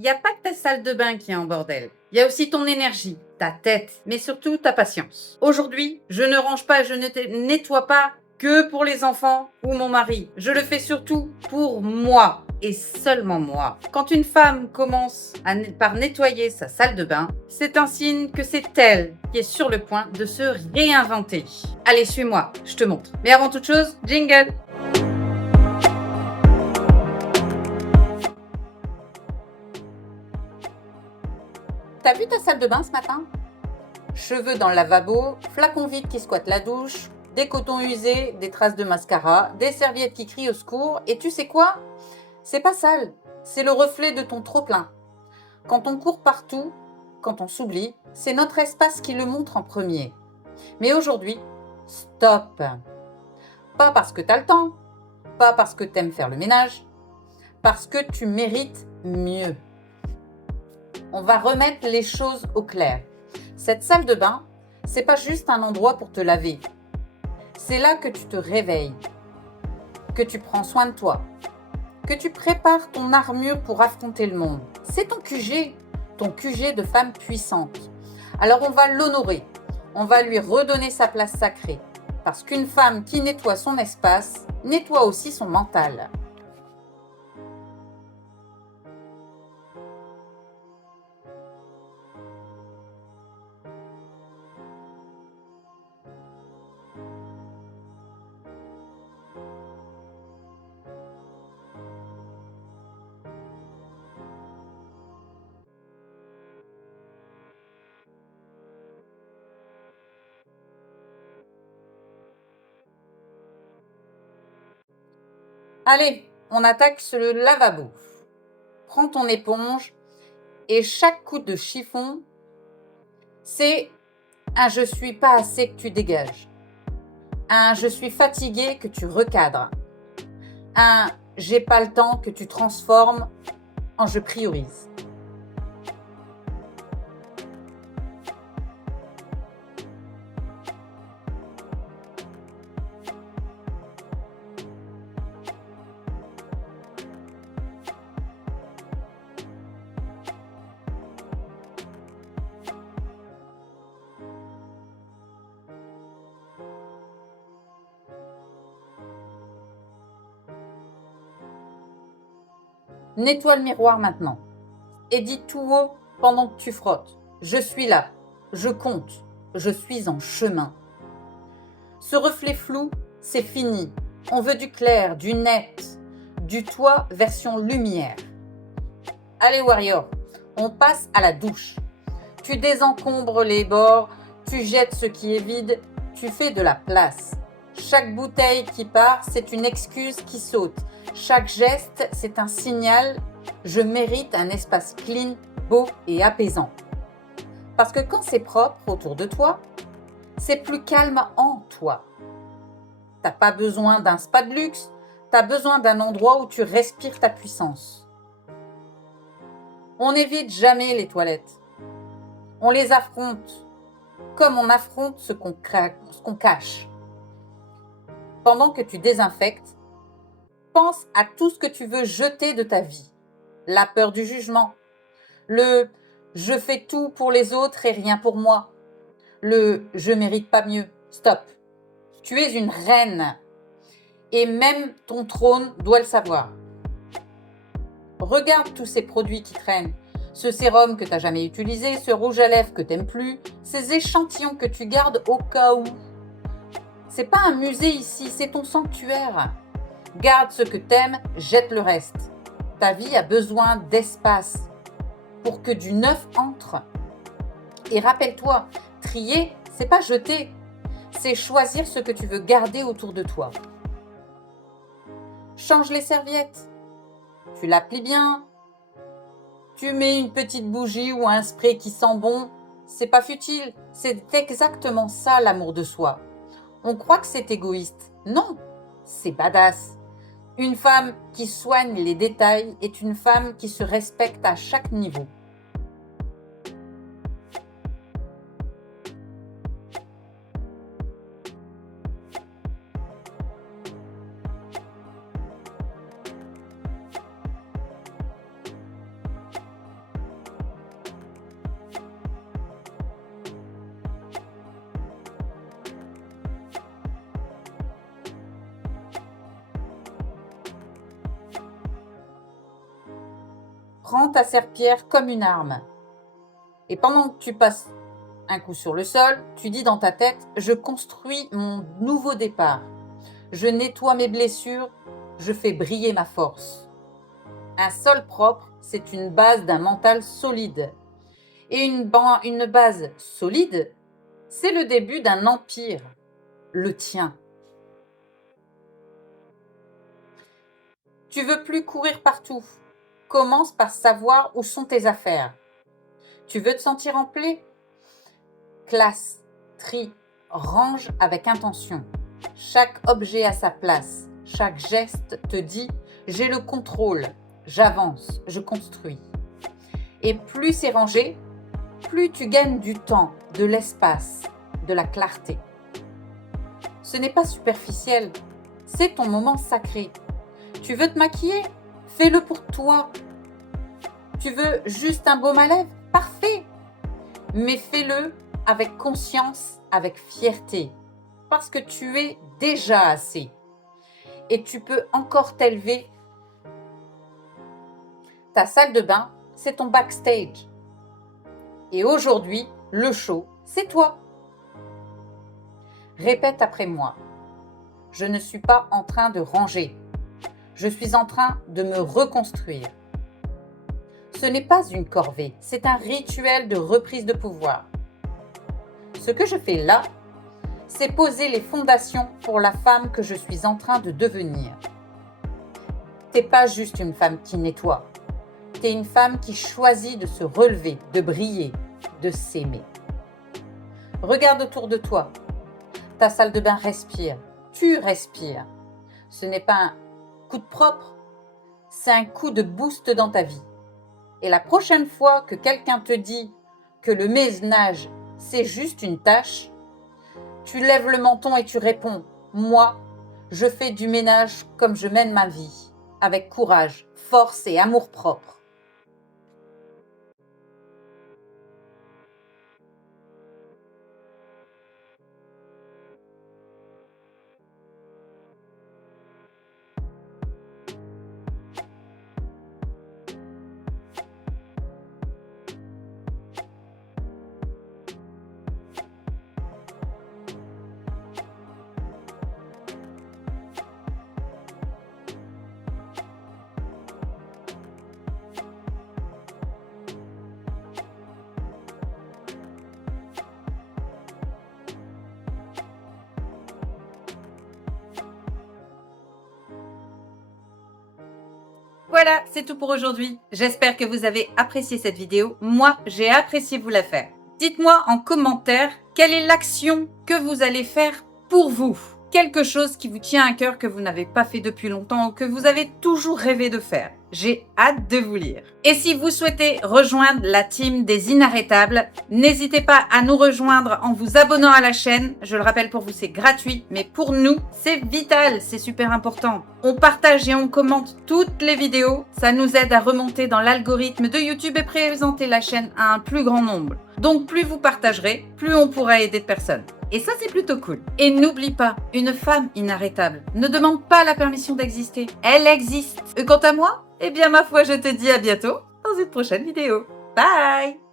Il n'y a pas que ta salle de bain qui est en bordel. Il y a aussi ton énergie, ta tête, mais surtout ta patience. Aujourd'hui, je ne range pas, je ne nettoie pas que pour les enfants ou mon mari. Je le fais surtout pour moi et seulement moi. Quand une femme commence par nettoyer sa salle de bain, c'est un signe que c'est elle qui est sur le point de se réinventer. Allez, suis-moi, je te montre. Mais avant toute chose, jingle! T'as vu ta salle de bain ce matin? Cheveux dans le lavabo, flacon vide qui squatte la douche, des cotons usés, des traces de mascara, des serviettes qui crient au secours, et tu sais quoi? C'est pas sale, c'est le reflet de ton trop-plein. Quand on court partout, quand on s'oublie, c'est notre espace qui le montre en premier. Mais aujourd'hui, stop! Pas parce que t'as le temps, pas parce que t'aimes faire le ménage, parce que tu mérites mieux. On va remettre les choses au clair. Cette salle de bain, c'est pas juste un endroit pour te laver. C'est là que tu te réveilles, que tu prends soin de toi, que tu prépares ton armure pour affronter le monde. C'est ton QG de femme puissante. Alors on va l'honorer, on va lui redonner sa place sacrée. Parce qu'une femme qui nettoie son espace, nettoie aussi son mental. Allez, on attaque sur le lavabo. Prends ton éponge et chaque coup de chiffon, c'est un je suis pas assez que tu dégages. Un je suis fatigué que tu recadres. Un j'ai pas le temps que tu transformes en je priorise. Nettoie le miroir maintenant et dis tout haut pendant que tu frottes. Je suis là, je compte, je suis en chemin. Ce reflet flou, c'est fini. On veut du clair, du net, du toi version lumière. Allez Warrior, on passe à la douche. Tu désencombres les bords, tu jettes ce qui est vide, tu fais de la place. Chaque bouteille qui part, c'est une excuse qui saute. Chaque geste, c'est un signal. Je mérite un espace clean, beau et apaisant. Parce que quand c'est propre autour de toi, c'est plus calme en toi. T'as pas besoin d'un spa de luxe, t'as besoin d'un endroit où tu respires ta puissance. On n'évite jamais les toilettes. On les affronte comme on affronte ce qu'on cache. Pendant que tu désinfectes, pense à tout ce que tu veux jeter de ta vie. La peur du jugement, le je fais tout pour les autres et rien pour moi, le je mérite pas mieux. Stop. Tu es une reine et même ton trône doit le savoir. Regarde tous ces produits qui traînent. Ce sérum que tu n'as jamais utilisé, ce rouge à lèvres que tu n'aimes plus, ces échantillons que tu gardes au cas où. C'est pas un musée ici, c'est ton sanctuaire. Garde ce que t'aimes, jette le reste. Ta vie a besoin d'espace pour que du neuf entre. Et rappelle-toi, trier, c'est pas jeter, c'est choisir ce que tu veux garder autour de toi. Change les serviettes. Tu la plies bien. Tu mets une petite bougie ou un spray qui sent bon. C'est pas futile, c'est exactement ça l'amour de soi. On croit que c'est égoïste. Non, c'est badass. Une femme qui soigne les détails est une femme qui se respecte à chaque niveau. Prends ta serpillière comme une arme. Et pendant que tu passes un coup sur le sol, tu dis dans ta tête, je construis mon nouveau départ. Je nettoie mes blessures, je fais briller ma force. Un sol propre, c'est une base d'un mental solide. Et une base solide, c'est le début d'un empire, le tien. Tu veux plus courir partout. Commence par savoir où sont tes affaires. Tu veux te sentir en paix? Classe, trie, range avec intention. Chaque objet à sa place. Chaque geste te dit « j'ai le contrôle, j'avance, je construis ». Et plus c'est rangé, plus tu gagnes du temps, de l'espace, de la clarté. Ce n'est pas superficiel, c'est ton moment sacré. Tu veux te maquiller? Fais-le pour toi. Tu veux juste un baume à lèvres? Parfait. Mais fais-le avec conscience, avec fierté, parce que tu es déjà assez. Et tu peux encore t'élever. Ta salle de bain, c'est ton backstage. Et aujourd'hui, le show, c'est toi. Répète après moi. Je ne suis pas en train de ranger. Je suis en train de me reconstruire. Ce n'est pas une corvée, c'est un rituel de reprise de pouvoir. Ce que je fais là, c'est poser les fondations pour la femme que je suis en train de devenir. T'es pas juste une femme qui nettoie. T'es une femme qui choisit de se relever, de briller, de s'aimer. Regarde autour de toi. Ta salle de bain respire. Tu respires. Ce n'est pas un coup de propre, c'est un coup de boost dans ta vie. Et la prochaine fois que quelqu'un te dit que le ménage, c'est juste une tâche, tu lèves le menton et tu réponds « Moi, je fais du ménage comme je mène ma vie, avec courage, force et amour-propre. » Voilà, c'est tout pour aujourd'hui. J'espère que vous avez apprécié cette vidéo. Moi, j'ai apprécié vous la faire. Dites-moi en commentaire quelle est l'action que vous allez faire pour vous. Quelque chose qui vous tient à cœur que vous n'avez pas fait depuis longtemps ou que vous avez toujours rêvé de faire. J'ai hâte de vous lire. Et si vous souhaitez rejoindre la team des inarrêtables, n'hésitez pas à nous rejoindre en vous abonnant à la chaîne. Je le rappelle pour vous, c'est gratuit, mais pour nous, c'est vital, c'est super important. On partage et on commente toutes les vidéos. Ça nous aide à remonter dans l'algorithme de YouTube et présenter la chaîne à un plus grand nombre. Donc plus vous partagerez, plus on pourra aider de personnes. Et ça, c'est plutôt cool. Et n'oublie pas, une femme inarrêtable ne demande pas la permission d'exister. Elle existe. Et quant à moi, eh bien ma foi, je te dis à bientôt dans une prochaine vidéo. Bye!